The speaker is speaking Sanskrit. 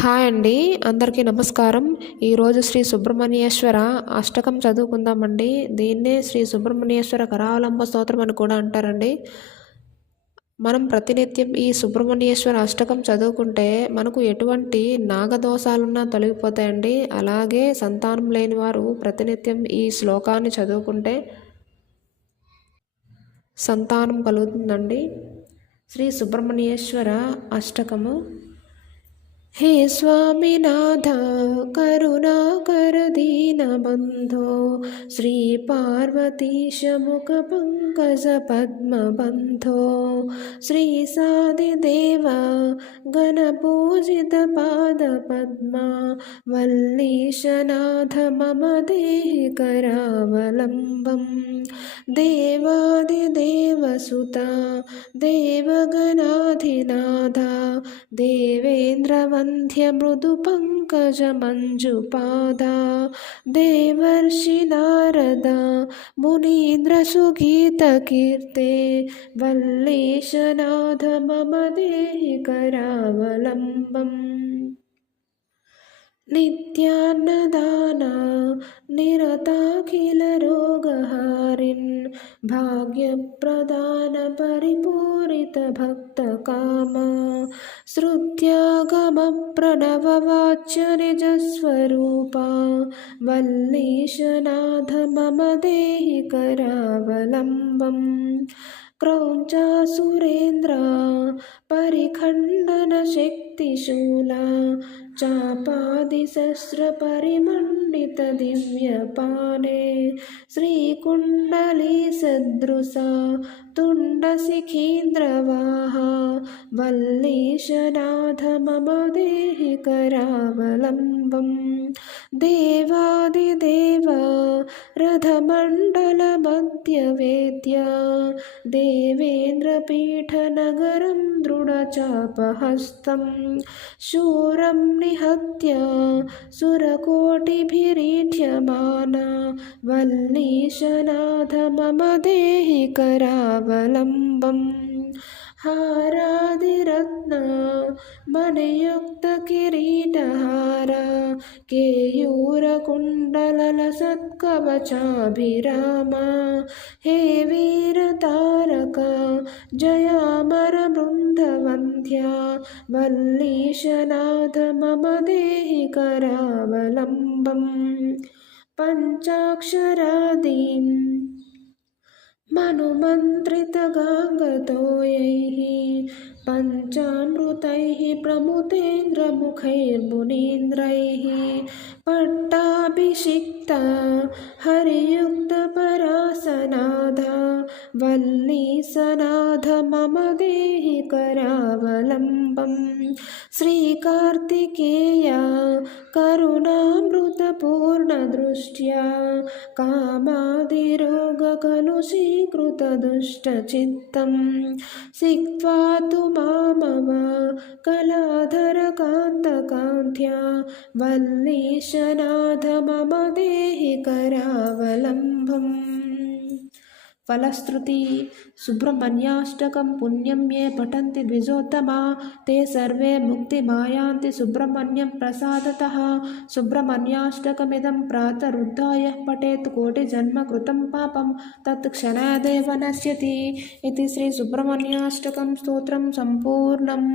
హాయ్ అండి. అందరికీ నమస్కారం. ఈరోజు శ్రీ సుబ్రహ్మణ్యేశ్వర అష్టకం చదువుకుందామండి. దీన్నే శ్రీ సుబ్రహ్మణ్యేశ్వర కరావలంబ స్తోత్రం అని కూడా అంటారండి. మనం ప్రతినిత్యం ఈ సుబ్రహ్మణ్యేశ్వర అష్టకం చదువుకుంటే మనకు ఎటువంటి నాగదోషాలున్నా తొలగిపోతాయండి. అలాగే సంతానం లేని వారు ప్రతినిత్యం ఈ శ్లోకాన్ని చదువుకుంటే సంతానం కలుగుతుందండి. శ్రీ సుబ్రహ్మణ్యేశ్వర అష్టకము. हे स्वामिनाथ करुणाकर दीनबन्धो श्रीपार्वतीश मुखपङ्कजपद्मबन्धो श्रीसादिदेव गणपूजितपादपद्मा वल्लीशनाथ मम देहि करावलम्बम् देवादिदेवसुता देवगणाधिनाथा देवेन्द्रवन्द्य मृदुपङ्कजमञ्जुपादा देवर्षि नारदा मुनीन्द्रसुगीतकीर्ते वल्लीशनाथ मम देहि करावलम्बम् नित्यान्नदाना निरताखिलरोगहारिन् भाग्यप्रदानपरिपूरितभक्तकामा श्रुत्यागमप्रणववाच्य निजस्वरूपा वल्लीशनाथ मम देहि करावलम्बम् क्रौञ्चासुरेन्द्रा परिखण्डनशक्तिशूला चापादिशस्त्रपरिमण्डितदिव्यपाने श्रीकुण्डलीसदृशा तुण्डशिखीन्द्रवाहा वल्लीशनाथ मम देहि करावलम्बम् देवादिदेव रथमण्डलमध्यवेद्या देवेन्द्रपीठनगरं दृढचापहस्तं शूरं निहत्य सुरकोटिभिरीड्यमाना वल्लीशनाथ मम देहि करावलम्बम् हारादिरत्ना मणियुक्तकिरीटहारा केयूरकुण्डलसत्कवचाभिरामा हे वीरतारका जयामरबृन्दवन्ध्या वल्लीशनाथ मम देहि करावलम्बम् पञ्चाक्षरादीन् मनुमन्त्रितगाङ्गतोयैः पञ्चामृतैः प्रमुतेन्द्रमुखैर्मुनीन्द्रैः पट्टाभिषिक्ता हरियुक्तपरासनाधा वल्लीशनाथ मम देहि करावलम्बम् श्रीकार्तिकेया करुणामृतपूर्णदृष्ट्या कामादिरोगकलुषीकृतदुष्टचित्तं सिक्त्वा तु मामव कलाधरकान्तकान्त्या वल्लीशनाथ मम देहि करावलम्बम् फलश्रुति सुब्रह्मण्याष्टकं पुण्यं ये पठन्ति द्विजोत्तमा ते सर्वे मुक्तिमायान्ति सुब्रह्मण्यं प्रसादतः सुब्रह्मण्याष्टकमिदं प्रातरुद्धाय पठेत् कोटिजन्म कृतं पापं तत्क्षणादेव नश्यति इति श्री सुब्रह्मण्याष्टकं स्तोत्रं सम्पूर्णम्।